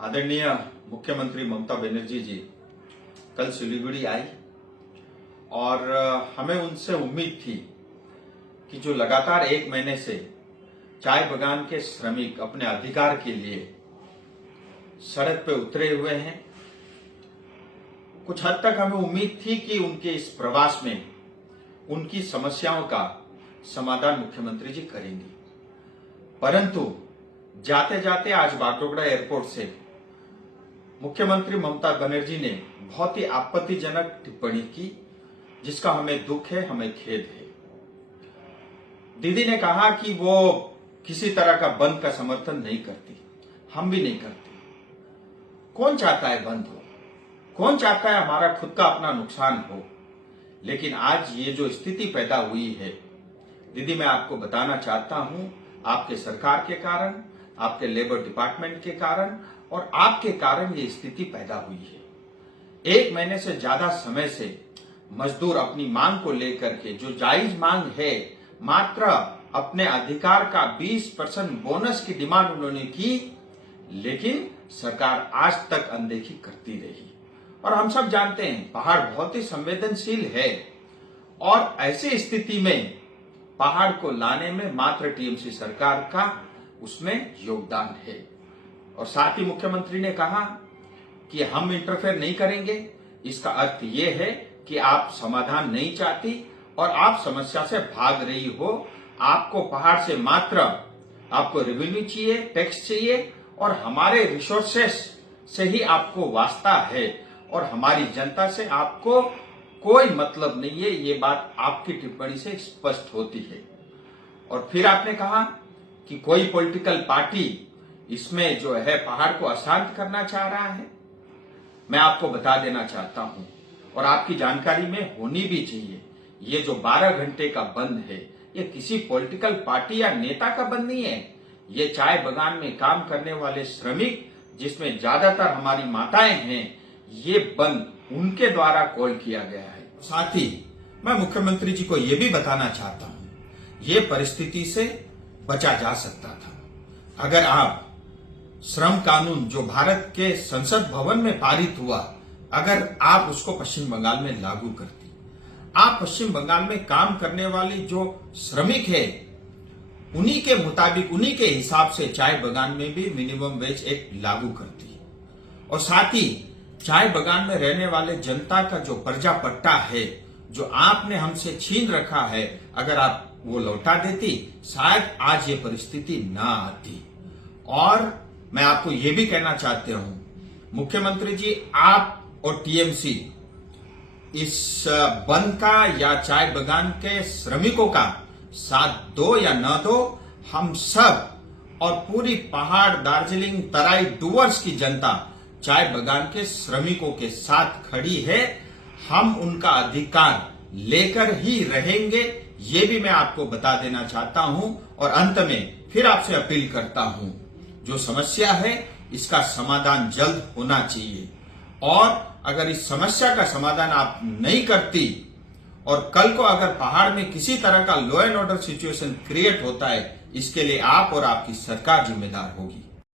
आदरणीय मुख्यमंत्री ममता बनर्जी जी कल सिलीगुड़ी आई और हमें उनसे उम्मीद थी कि जो लगातार 1 महीने से चाय बगान के श्रमिक अपने अधिकार के लिए सड़क पे उतरे हुए हैं, कुछ हद तक हमें उम्मीद थी कि उनके इस प्रवास में उनकी समस्याओं का समाधान मुख्यमंत्री जी करेंगे। परंतु जाते जाते आज बागडोगरा एयरपोर्ट से मुख्यमंत्री ममता बनर्जी ने बहुत ही आपत्तिजनक टिप्पणी की, जिसका हमें दुख है, हमें खेद है। दीदी ने कहा कि वो किसी तरह का बंद का समर्थन नहीं करती, हम भी नहीं करते। कौन चाहता है बंद हो? कौन चाहता है हमारा खुद का अपना नुकसान हो? लेकिन आज ये जो स्थिति पैदा हुई है दीदी, मैं आपको बताना चाहता हूं, आपके सरकार के कारण, आपके लेबर डिपार्टमेंट के कारण और आपके कारण ये स्थिति पैदा हुई है। 1 महीने से ज्यादा समय से मजदूर अपनी मांग को लेकर के, जो जायज मांग है, मात्र अपने अधिकार का 20% बोनस की डिमांड उन्होंने की, लेकिन सरकार आज तक अनदेखी करती रही। और हम सब जानते हैं पहाड़ बहुत ही संवेदनशील है और ऐसी स्थिति में पहाड़ को लाने में मात्र टीएमसी सरकार का उसमें योगदान है। और साथ ही मुख्यमंत्री ने कहा कि हम इंटरफेयर नहीं करेंगे। इसका अर्थ ये है कि आप समाधान नहीं चाहती और आप समस्या से भाग रही हो। आपको पहाड़ से मात्र आपको रेवेन्यू चाहिए, टैक्स चाहिए और हमारे रिसोर्सेस से ही आपको वास्ता है और हमारी जनता से आपको कोई मतलब नहीं है। ये बात आपकी टिप्पणी से स्पष्ट होती है। और फिर आपने कहा कि कोई पॉलिटिकल पार्टी इसमें जो है पहाड़ को अशांत करना चाह रहा है। मैं आपको बता देना चाहता हूं और आपकी जानकारी में होनी भी चाहिए, ये जो 12 घंटे का बंद है, ये किसी पॉलिटिकल पार्टी या नेता का बंद नहीं है। ये चाय बगान में काम करने वाले श्रमिक, जिसमें ज्यादातर हमारी माताएं हैं, ये बंद उनके द्वारा कॉल किया गया है। साथ ही मैं मुख्यमंत्री जी को यह भी बताना चाहता हूं, ये परिस्थिति से बचा जा सकता था अगर आप श्रम कानून जो भारत के संसद भवन में पारित हुआ, अगर आप उसको पश्चिम बंगाल में लागू करती। आप पश्चिम बंगाल में काम करने वाली जो श्रमिक है, उन्हीं के मुताबिक, उन्हीं के हिसाब से चाय बगान में भी मिनिमम वेज एक्ट लागू करती। और साथ ही चाय बगान में रहने वाले जनता का जो पर्जा पट्टा है, जो आपने हमसे छीन रखा है, अगर आप वो लौटा देती, शायद आज ये परिस्थिति ना आती। और मैं आपको ये भी कहना चाहते हूं, मुख्यमंत्री जी, आप और टीएमसी इस बंद का या चाय बगान के श्रमिकों का साथ दो या न दो, हम सब और पूरी पहाड़, दार्जिलिंग, तराई, डुवर्स की जनता चाय बगान के श्रमिकों के साथ खड़ी है। हम उनका अधिकार लेकर ही रहेंगे, ये भी मैं आपको बता देना चाहता हूं। और अंत में फिर आपसे अपील करता हूं, जो समस्या है इसका समाधान जल्द होना चाहिए। और अगर इस समस्या का समाधान आप नहीं करती और कल को अगर पहाड़ में किसी तरह का law and order situation create होता है, इसके लिए आप और आपकी सरकार जिम्मेदार होगी।